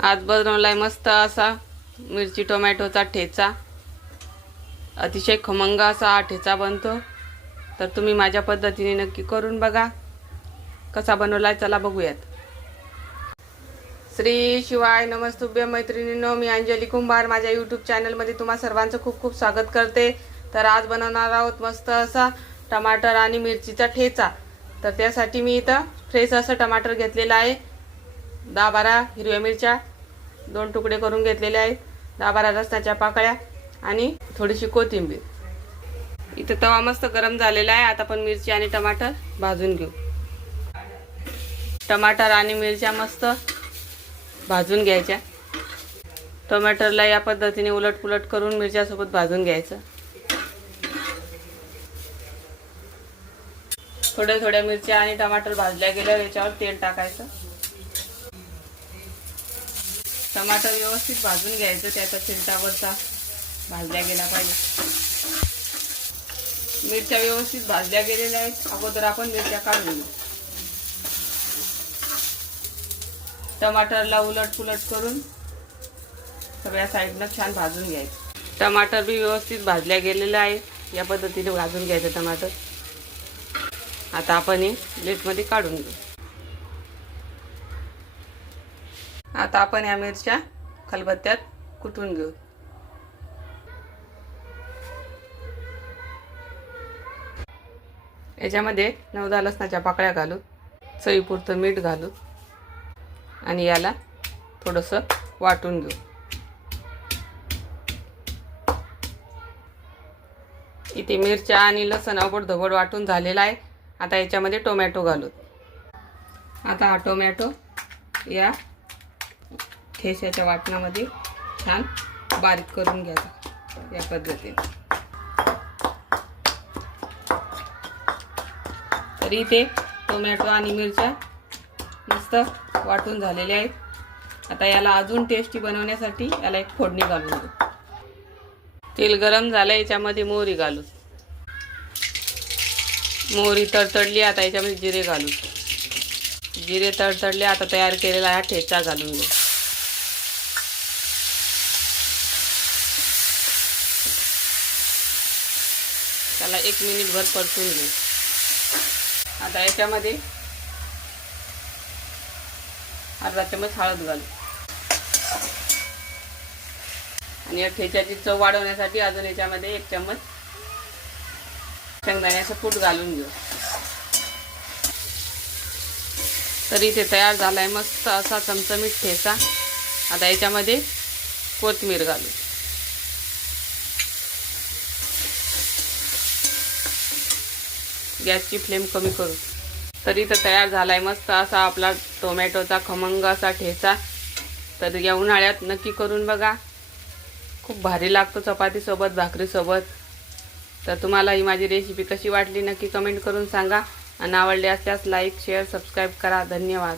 आज बनवलाय मस्त असा मिरची टोमॅटोचा ठेचा। अतिशय खमंग असा हा ठेचा बनतो। तर तुम्ही माझ्या पद्धतीने नक्की करून बघा कसा बनवलाय। चला बघूयात। श्री शिवाय नमस्तुभ्य मैत्रिणींनो, मी अंजली कुंभार माझ्या यूट्यूब चॅनलमध्ये तुम्हा सर्वांचं खूप खूप स्वागत करते। तर आज बनवणार आहोत मस्त असा टमाटर आणि मिरचीचा ठेचा। तर त्यासाठी मी इथं फ्रेश असं टमाटर घेतलेला आहे, 10-12 हिरव्या मिरच्या 2 तुकडे करून घेतलेले आहेत, 10-12 लसणाच्या पाकळ्या आणि थोडीशी कोथिंबीर। इथे तवा मस्त गरम झालेला आहे। आता आपण मिरची आणि टमाटर भाजून घेऊ। टमाटर आणि मिरच्या मस्त भाजून घ्यायच्या। टमाटरला या पद्धतीने उलटपुलट करून मिरच्यासोबत भाजून घ्यायचं। थोड्या थोड्या मिरच्या आणि टमाटर भाजल्या गेल्यावर याच्यावर तेल टाकायचं। टमाटर व्यवस्थित भाजून घ्यायचं, त्याचा चिरटावरचा भाजल्या गेला पाहिजे। मिरच्या व्यवस्थित भाजल्या गेलेल्या आहेत। अगोदर आपण मिरच्या काढून घेऊ। टमाटरला उलटपुलट करून सगळ्या साईडनं छान भाजून घ्यायचं। टमाटर भी व्यवस्थित भाजल्या गेलेलं आहे। या पद्धतीने भाजून घ्यायचं टमाटर। आता आपण हे प्लेटमध्ये काढून घेऊ। आता आपण या मिरच्या खलबत्त्यात कुटून घेऊ। याच्यामध्ये 9-10 लसणाच्या पाकळ्या घालू, चवीपुरतं मीठ घालू आणि याला थोडंसं वाटून घेऊ। इथे मिरच्या आणि लसण अबडधबड वाटून झालेला आहे। आता याच्यामध्ये टोमॅटो घालू। आता हा टोमॅटो या ठेच्याच्या वाटणामध्ये छान बारीक करून घ्यायचा या पद्धतीने। तर इथे टोमॅटो आणि मिरच्या मस्त वाटून झालेल्या आहेत। आता याला अजून टेस्टी बनवण्यासाठी याला एक फोडणी घालून घेऊ। तेल गरम झालं, याच्यामध्ये मोहरी घालू। मोहरी तडतडली, आता याच्यामध्ये जिरे घालू। जिरे तडतडले, आता तयार केलेला हा ठेचा घालून घेऊ। त्याला 1 मिनिटभर परतून घेऊ। आता याच्यामध्ये अर्धा चमच हळद घालू आणि या ठेच्याची चव वाढवण्यासाठी अजून याच्यामध्ये 1 चमच शेंगदाण्याचं कूट घालून घेऊ। तर इथे तयार झालाय मस्त असा चमचमीत ठेचा। आता याच्यामध्ये कोथिंबीर घालू। गॅसची फ्लेम कमी करू। तर इथं तयार झालाय मस्त असा आपला टोमॅटोचा खमंग असा ठेचा। तर या उन्हाळ्यात नक्की करून बघा, खूप भारी लागतो चपातीसोबत, भाकरीसोबत। तर तुम्हाला ही माझी रेसिपी कशी वाटली नक्की कमेंट करून सांगा आणि आवडली असल्यास लाईक, शेअर, सबस्क्राईब करा। धन्यवाद।